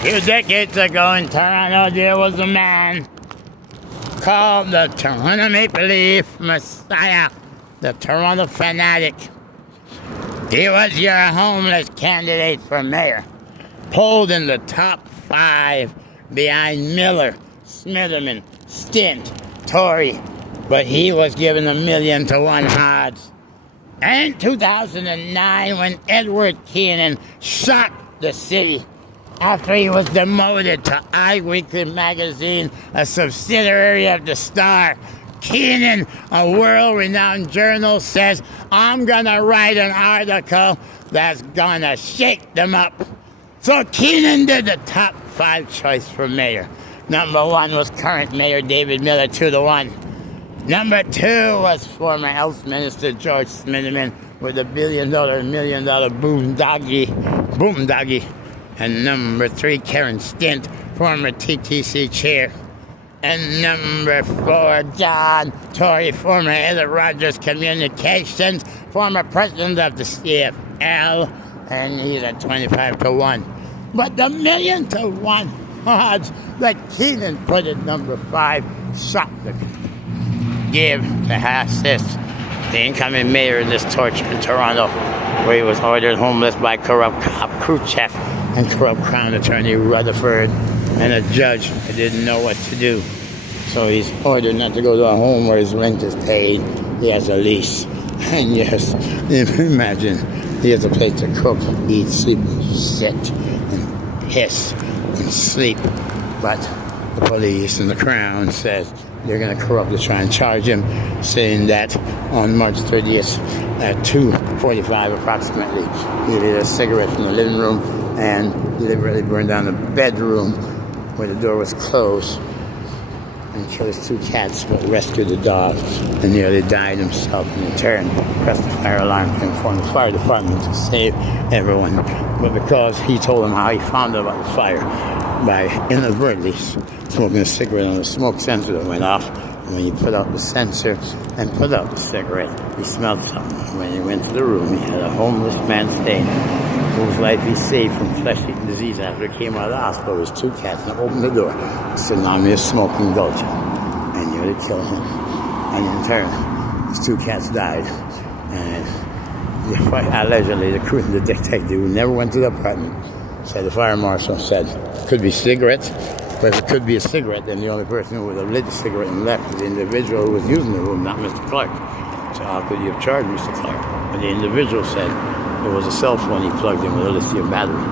few decades ago in Toronto, there was a man called the Toronto Maple Leaf Messiah, the Toronto Fanatic. He was your homeless candidate for mayor, polled in the top 5 behind Miller, Smitherman, Stint, Tory, but he was given 1,000,000 to 1 odds. And in 2009, when Edward Keenan shocked the city after he was demoted to Eye Weekly magazine, a subsidiary of the Star, Keenan, a world-renowned journal, says, "I'm gonna write an article that's gonna shake them up." So Keenan did the top 5 choice for mayor. Number 1 was current mayor David Miller, 2-1. Number 2 was former Health Minister George Smitherman with a $1 billion, $1 million boondoggy. And number 3, Karen Stint, former TTC chair. And number 4, John Tory, former head of Rogers Communications, former president of the CFL, and he's at 25-1. But the 1,000,000 to 1 odds that Keenan put at number 5 shocked the people. Give to Hassis, the incoming mayor in this torture in Toronto, where he was ordered homeless by corrupt cop Khrushchev and corrupt Crown Attorney Rutherford and a judge who didn't know what to do. So he's ordered not to go to a home where his rent is paid. He has a lease. And yes, imagine, he has a place to cook, eat, sleep, and sit, and hiss, and sleep. But the police and the Crown says they're going to corruptly try and charge him, saying that on March 30th at 2:45 approximately, he lit a cigarette from the living room and deliberately burned down the bedroom where the door was closed and killed his 2 cats, but rescued the dog and nearly died himself, and in turn pressed the fire alarm to inform the fire department to save everyone. But because he told them how he found out about the fire by inadvertently smoking a cigarette on the smoke sensor that went off, and when he put out the sensor and put out the cigarette, he smelled something. When he went to the room, he had a homeless man staying, whose life he saved from flesh-eating disease after he came out of the hospital with 2 cats, and opened the door. A tsunami of smoke engulfed him and nearly killed him. And in turn, his 2 cats died. And allegedly, the detective who never went to the apartment said, the fire marshal said, could be cigarettes, but if it could be a cigarette, then the only person who would have lit the cigarette and left was the individual who was using the room, not Mr. Clarke. So how could you have charged Mr. Clarke? But the individual said it was a cell phone he plugged in with a lithium battery.